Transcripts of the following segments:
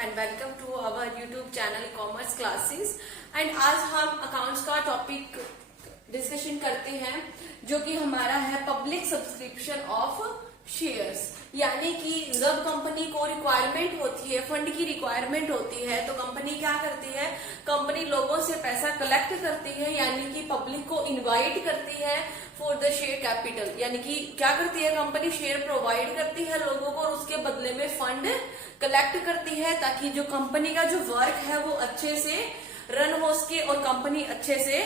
And welcome to our YouTube channel commerce classes. And आज हम accounts का topic discussion करते हैं जो कि हमारा है पब्लिक सब्सक्रिप्शन ऑफ शेयर्स। यानी कि जब कंपनी को रिक्वायरमेंट होती है, फंड की रिक्वायरमेंट होती है, तो कंपनी क्या करती है, कंपनी लोगों से पैसा कलेक्ट करती है, यानी कि पब्लिक को इनवाइट करती है फॉर द शेयर कैपिटल। यानी कि क्या करती है, कंपनी शेयर प्रोवाइड करती है लोगों को और उसके बदले में फंड कलेक्ट करती है ताकि जो कंपनी का जो वर्क है वो अच्छे से रन हो सके और कंपनी अच्छे से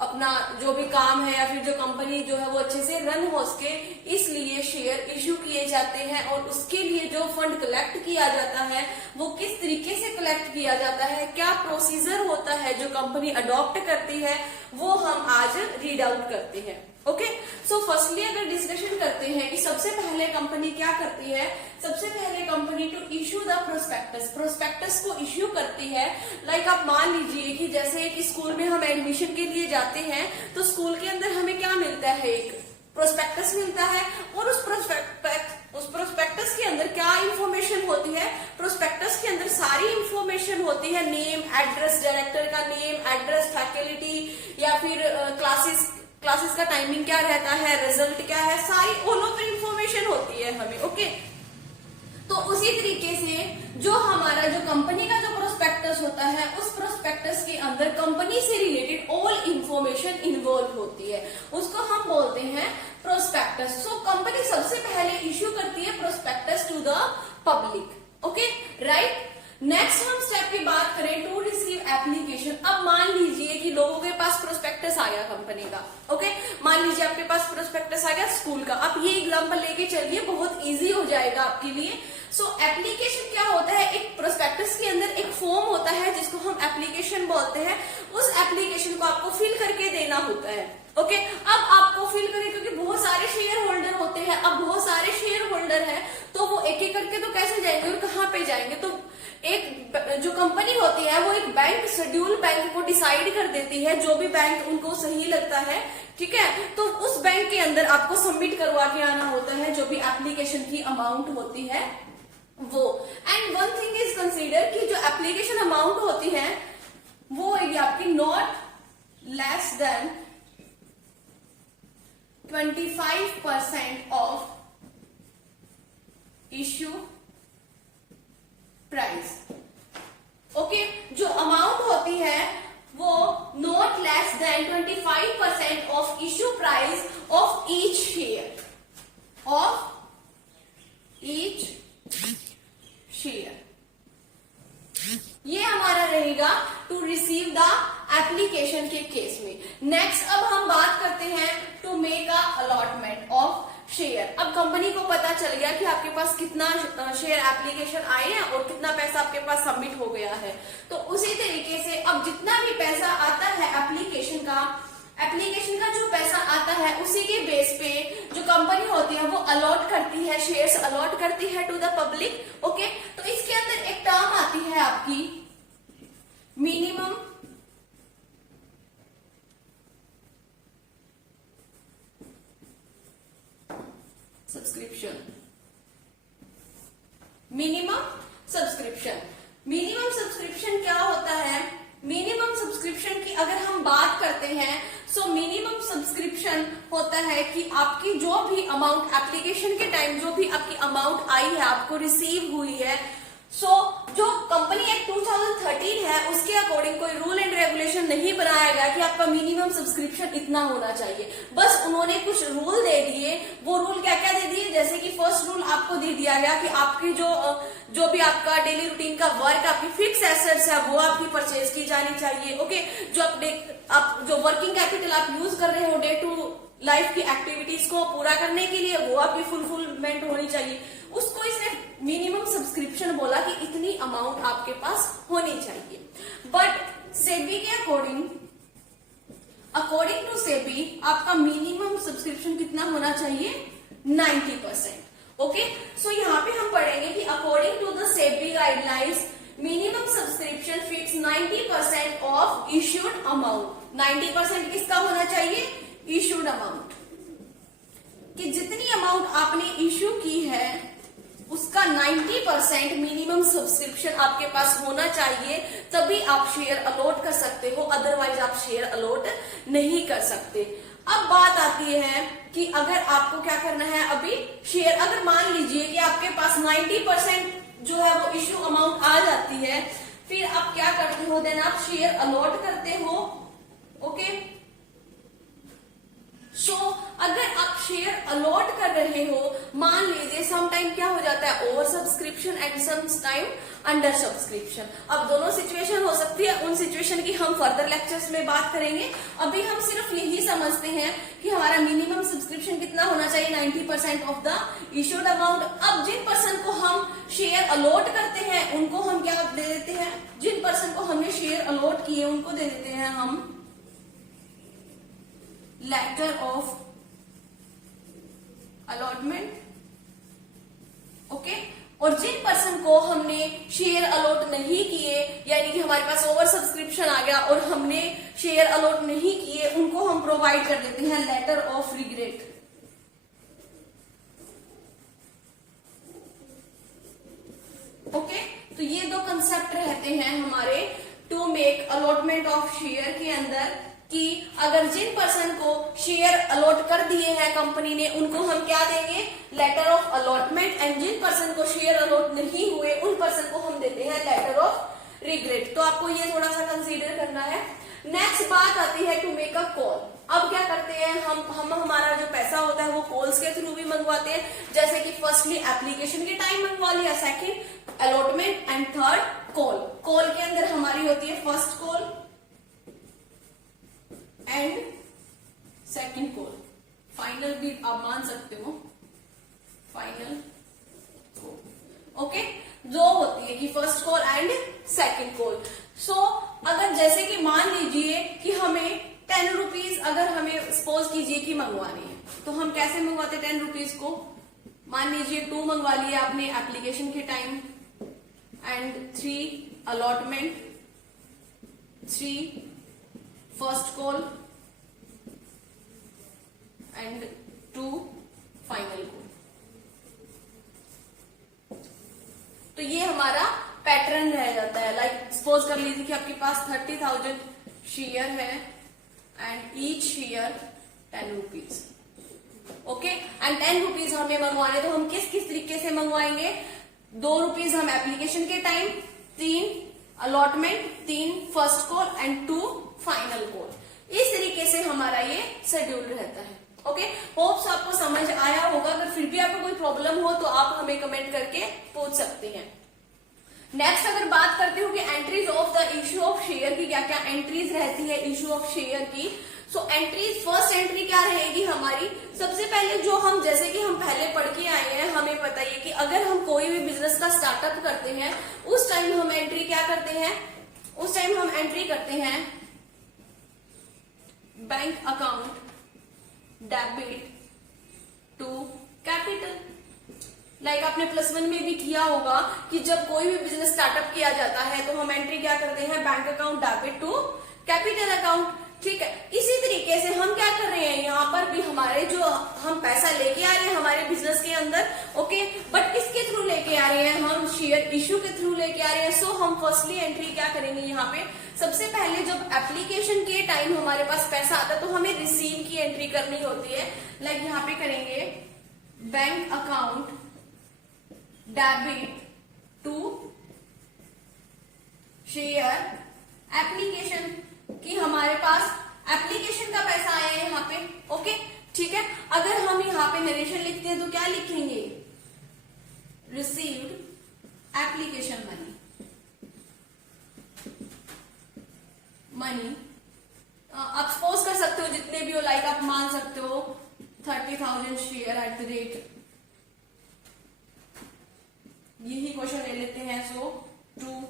अपना जो भी काम है या फिर जो कंपनी जो है वो अच्छे से रन हो सके। इसलिए शेयर इश्यू किए जाते हैं और उसके लिए जो फंड कलेक्ट किया जाता है वो किस तरीके से कलेक्ट किया जाता है, क्या प्रोसीजर होता है जो कंपनी अडॉप्ट करती है, वो हम आज रीड आउट करते हैं। ओके, सो फर्स्टली अगर डिस्कशन करते हैं कि सबसे पहले कंपनी क्या करती है, सबसे पहले company to issue the prospectus, prospectus को इश्यू करती है। लाइक आप मान लीजिए कि जैसे कि स्कूल में हम एडमिशन के लिए जाते हैं तो स्कूल के अंदर हमें क्या मिलता है, एक प्रोस्पेक्टस मिलता है और उस प्रोस्पेक्टस के अंदर क्या इंफॉर्मेशन होती है, प्रोस्पेक्टस के अंदर सारी इंफॉर्मेशन होती है, नेम, एड्रेस, डायरेक्टर का नेम, एड्रेस, फैकल्टी या फिर क्लासेस का टाइमिंग क्या रहता है, रिजल्ट क्या है, सारी ऑल ओवर इंफॉर्मेशन होती है हमें। ओके, तो उसी तरीके से जो हमारा जो कंपनी का जो प्रोस्पेक्टस होता है उस प्रोस्पेक्टस के अंदर कंपनी से रिलेटेड ऑल इंफॉर्मेशन इन्वॉल्व होती है, उसको हम बोलते हैं प्रोस्पेक्टस। सो कंपनी सबसे पहले इश्यू करती है prospectus to the public. Okay, right. Next हम स्टेप की बात करें टू रिसीव एप्लीकेशन। अब मान लीजिए कि लोगों के पास प्रोस्पेक्टस आ गया कंपनी का। ओके, मान लीजिए आपके पास प्रोस्पेक्टस आ गया स्कूल का। आप ये एग्जांपल लेके चलिए, बहुत इजी हो जाएगा आपके लिए। सो एप्लीकेशन क्या होता है, एक प्रोस्पेक्टस के अंदर एक फॉर्म होता है जिसको हम एप्लीकेशन बोलते हैं। उस एप्लीकेशन को आपको फिल करके देना होता है। ओके, अब आपको फिल करें क्योंकि बहुत सारे शेयर होल्डर होते हैं। अब बहुत सारे शेयर होल्डर हैं तो वो एक एक करके तो कैसे जाएंगे और कहाँ पे जाएंगे, तो एक जो कंपनी होती है वो एक बैंक, शेड्यूल बैंक को डिसाइड कर देती है, जो भी बैंक उनको सही लगता है। ठीक है, तो उस बैंक के अंदर आपको सबमिट करवा के आना होता है जो भी एप्लीकेशन की अमाउंट होती है वो। And one thing is consider कि जो एप्लीकेशन अमाउंट होती है वो है आपकी not less than 25% of issue price. Okay, जो अमाउंट होती है वो not less than 25% of issue price of each share, ये हमारा रहेगा टू रिसीव द एप्लीकेशन के केस में। नेक्स्ट अब हम बात करते हैं to make a allotment of share. अब कंपनी को पता चल गया कि आपके पास कितना शेयर एप्लीकेशन आए हैं और कितना पैसा आपके पास सबमिट हो गया है, तो उसी तरीके से अब जितना भी पैसा आता है एप्लीकेशन का जो पैसा आता है उसी के बेस पे जो कंपनी होती है वो अलॉट करती है, शेयर्स अलॉट करती है टू द पब्लिक। ओके, तो इसके अंदर एक टर्म आती है आपकी मिनिमम सब्सक्रिप्शन। मिनिमम सब्सक्रिप्शन क्या होता है, मिनिमम सब्सक्रिप्शन की अगर हम बात करते हैं सो मिनिमम सब्सक्रिप्शन होता है कि आपकी जो भी अमाउंट एप्लीकेशन के टाइम जो भी आपकी अमाउंट आई है, आपको रिसीव हुई है, सो जो कंपनी एक्ट 2013 है उसके अकॉर्डिंग कोई रूल एंड रेगुलेशन नहीं बनाया गया कि आपका मिनिमम सब्सक्रिप्शन इतना होना चाहिए। बस उन्होंने कुछ रूल दे दिए। वो रूल क्या क्या दे दिए, जैसे कि फर्स्ट रूल आपको दे दिया गया कि आपकी जो भी आपका डेली रूटीन का वर्क, आपकी फिक्स एसेट्स है वो आपकी परचेज की जानी चाहिए। ओके, जो आप जो वर्किंग कैपिटल आप यूज कर रहे हो डे टू लाइफ की एक्टिविटीज को पूरा करने के लिए वो आपकी फुलफिलमेंट होनी चाहिए। उसको इसने मिनिमम सब्सक्रिप्शन बोला कि इतनी अमाउंट आपके पास होनी चाहिए। बट सेबी के अकॉर्डिंग टू सेबी आपका मिनिमम सब्सक्रिप्शन कितना होना चाहिए, 90%। ओके, सो यहाँ पे हम पढ़ेंगे कि according to the SEBI guidelines minimum subscription fix 90% of issued amount. 90% किसका होना चाहिए, इश्यूड अमाउंट, कि जितनी अमाउंट आपने इश्यू की है उसका 90% मिनिमम मिनिमम सब्सक्रिप्शन आपके पास होना चाहिए, तभी आप शेयर अलॉट कर सकते हो, अदरवाइज आप शेयर अलॉट नहीं कर सकते। अब बात आती है कि अगर आपको क्या करना है, अभी शेयर अगर मान लीजिए कि आपके पास 90% जो है वो इश्यू अमाउंट आ जाती है, फिर आप क्या करते हो, देन आप शेयर अलॉट करते हो। ओके, सो अगर आप शेयर अलॉट कर रहे हो, मान लीजिए सम टाइम क्या हो जाता है, over subscription and some time under subscription. अब दोनों सिचुएशन हो सकती है, उन सिचुएशन की हम फर्दर लेक्चर्स में बात करेंगे। अभी हम सिर्फ यही समझते हैं कि हमारा मिनिमम सब्सक्रिप्शन कितना होना चाहिए, 90% ऑफ द इश्यूड अमाउंट। अब जिन पर्सन को हम शेयर अलॉट करते हैं उनको हम क्या दे देते हैं, जिन पर्सन को हमने शेयर अलॉट किए उनको दे देते हैं हम लेटर ऑफ अलॉटमेंट। ओके, और जिन पर्सन को हमने शेयर अलॉट नहीं किए, यानी कि हमारे पास ओवर सब्सक्रिप्शन आ गया और हमने शेयर अलॉट नहीं किए, उनको हम प्रोवाइड कर देते हैं लेटर ऑफ रिग्रेट। ओके, तो ये दो कंसेप्ट रहते हैं हमारे to make allotment of share के अंदर, कि अगर जिन पर्सन को शेयर अलॉट कर दिए हैं कंपनी ने, उनको हम क्या देंगे, लेटर ऑफ अलॉटमेंट, एंड जिन पर्सन को शेयर अलॉट नहीं हुए उन पर्सन को हम देते हैं लेटर ऑफ रिग्रेट। तो आपको ये थोड़ा सा कंसीडर करना है। नेक्स्ट बात आती है टू मेक अ कॉल। अब क्या करते हैं हम हमारा जो पैसा होता है वो कॉल्स के थ्रू भी मंगवाते हैं, जैसे कि फर्स्टली एप्लीकेशन के टाइम मंगवा लिया, second allotment and third call. Call के अंदर हमारी होती है first call and second call, final भी आप मान सकते हो, फाइनल कॉल। ओके, जो होती है कि first call and second call. So अगर जैसे कि मान लीजिए कि हमें 10 रुपीज अगर हमें सपोज कीजिए कि मंगवानी है, तो हम कैसे मंगवाते 10 रुपीज को, मान लीजिए 2 मंगवा लिया आपने एप्लीकेशन के time, and 3 allotment, 3 first call and 2 final call. तो ये हमारा पैटर्न रह जाता है। लाइक सपोज कर लीजिए कि आपके पास 30,000 शेयर है and each share 10 rupees. Okay, and 10 rupees हमें मंगवाने, तो हम किस किस तरीके से मंगवाएंगे, 2 रुपीज हम एप्लीकेशन के time, 3 allotment, 3 first call and 2 final call. इस तरीके से हमारा ये शेड्यूल रहता है। ओके, होप्स आपको समझ आया होगा। अगर फिर भी आपको कोई प्रॉब्लम हो तो आप हमें कमेंट करके पूछ सकते हैं। नेक्स्ट अगर बात करते हो कि entries of the issue of share की, क्या क्या एंट्रीज रहती है इश्यू ऑफ शेयर की। सो एंट्रीज, फर्स्ट एंट्री क्या रहेगी हमारी, सबसे पहले जो हम, जैसे कि हम पहले पढ़ के आए हैं, हमें पता है कि अगर हम कोई भी बिजनेस का स्टार्टअप करते हैं, उस टाइम हम एंट्री क्या करते हैं, उस टाइम हम एंट्री करते हैं bank account debit to capital. Like आपने +1 में भी किया होगा कि जब कोई भी बिजनेस स्टार्टअप किया जाता है तो हम एंट्री क्या करते हैं, bank account debit to capital account. ठीक है, इसी तरीके से हम क्या कर रहे हैं, यहाँ पर भी हमारे जो हम पैसा लेके आ रहे हैं हमारे बिजनेस के अंदर, ओके, बट किसके थ्रू लेके आ रहे हैं, हम शेयर इश्यू के थ्रू लेके आ रहे हैं। सो हम फर्स्टली एंट्री क्या करेंगे, यहाँ पे सबसे पहले जब एप्लीकेशन के टाइम हमारे पास पैसा आता है तो हमें रिसीव की एंट्री करनी होती है। लाइक यहाँ पे करेंगे bank account debit to share application, कि हमारे पास एप्लीकेशन का पैसा आया है यहाँ पे। ओके, ठीक है, अगर हम यहाँ पे नरेशन लिखते हैं तो क्या लिखेंगे, रिसीव्ड एप्लीकेशन मनी। आप सपोज कर सकते हो जितने भी हो, लाइक आप मान सकते हो 30,000 शेयर एट द रेट, यही क्वेश्चन ले लेते हैं। सो 2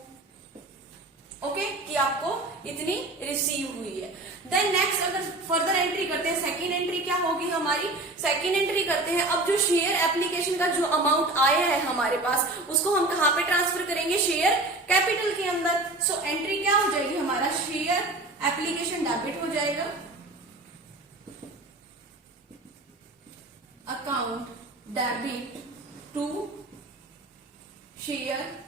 ओके, कि आपको इतनी रिसीव हुई है। देन नेक्स्ट अगर फर्दर एंट्री करते हैं, सेकंड एंट्री क्या होगी हमारी, सेकंड एंट्री करते हैं, अब जो शेयर एप्लीकेशन का जो अमाउंट आया है हमारे पास, उसको हम कहां पे ट्रांसफर करेंगे, शेयर कैपिटल के अंदर। सो एंट्री क्या हो जाएगी हमारा, शेयर एप्लीकेशन डेबिट हो जाएगा, account debit to share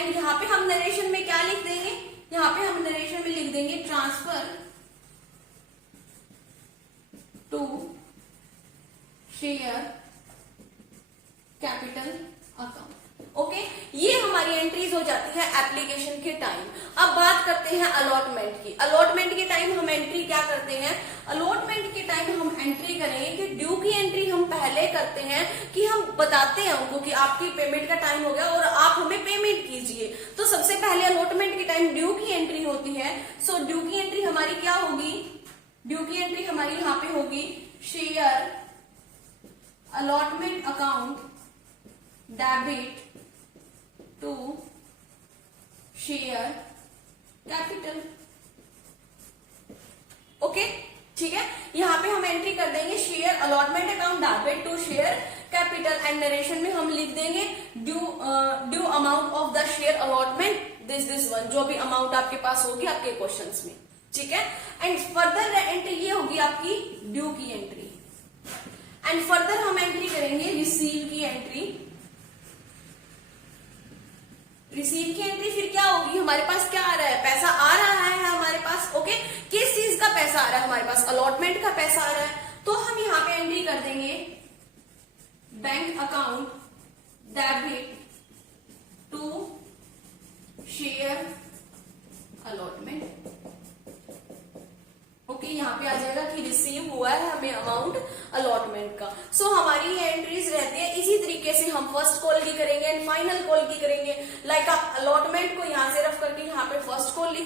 and यहाँ पे हम नरेशन में क्या लिख देंगे, यहाँ पे हम नरेशन में लिख देंगे transfer to share capital account. Okay, ये हमारी एंट्रीज हो जाती है एप्लीकेशन के टाइम। अब बात करते हैं अलॉटमेंट की। अलॉटमेंट के टाइम हम एंट्री क्या करते हैं, अलॉटमेंट के टाइम हम एंट्री करेंगे कि ड्यू की एंट्री हम पहले करते हैं कि हम बताते हैं उनको कि आपकी पेमेंट का टाइम हो गया और आप हमें पेमेंट कीजिए। तो सबसे पहले अलॉटमेंट के टाइम ड्यू की एंट्री होती है। सो ड्यू की एंट्री हमारी क्या होगी, ड्यू की एंट्री हमारी यहाँ पे होगी share allotment account debit to share capital. Okay, ठीक है, यहाँ पे हम एंट्री कर देंगे share allotment account debit to share capital and narration में हम लिख देंगे due amount of the share allotment this one, जो भी अमाउंट आपके पास होगी आपके क्वेश्चंस में, ठीक है। एंड फर्दर एंट्री ये होगी आपकी ड्यू की एंट्री। एंड फर्दर हम एंट्री करेंगे रिसीव की एंट्री। रिसीव की एंट्री फिर क्या होगी, हमारे पास क्या आ रहा है, पैसा आ रहा है हमारे पास। ओके, किस चीज का पैसा आ रहा है हमारे पास, अलॉटमेंट का पैसा आ रहा है। तो हम यहाँ पे एंट्री कर देंगे bank account debit to share allotment. Okay, यहाँ पे आ जाएगा कि रिसीव हुआ है हमें अमाउंट अलॉटमेंट का। सो हमारी ये एंट्रीज रहती है। इसी तरीके से हम फर्स्ट कॉल की करेंगे एंड फाइनल कॉल की करेंगे। लाइक आप अलॉटमेंट को यहाँ से रफ करके यहाँ पे फर्स्ट कॉल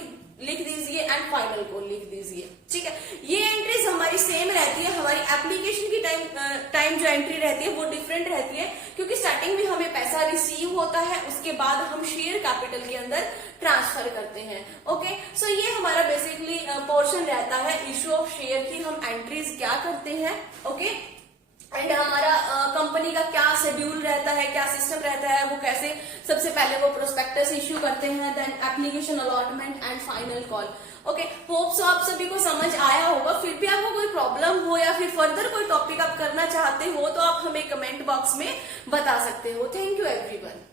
लिख दीजिए एंड फाइनल कॉल लिख दीजिए, ठीक है। ये एंट्रीज हमारी सेम रहती है। हमारी एप्लीकेशन की टाइम जो एंट्री रहती है वो डिफरेंट रहती है, क्योंकि स्टार्टिंग में हमें पैसा रिसीव होता है, उसके बाद हम शेयर कैपिटल के अंदर ट्रांसफर करते हैं। ओके, सो ये हमारा बेसिकली पोर्शन रहता है इशू ऑफ शेयर की, हम एंट्रीज क्या करते हैं। ओके, एंड हमारा कंपनी का क्या शेड्यूल रहता है, क्या सिस्टम रहता है, वो कैसे सबसे पहले वो प्रोस्पेक्टस इश्यू करते हैं, then application allotment and final call. Okay, hope so आप सभी को समझ आया होगा। फिर भी आपको कोई प्रॉब्लम हो या फिर फर्दर कोई टॉपिक आप करना चाहते हो तो आप हमें कमेंट बॉक्स में बता सकते हो। Thank you everyone.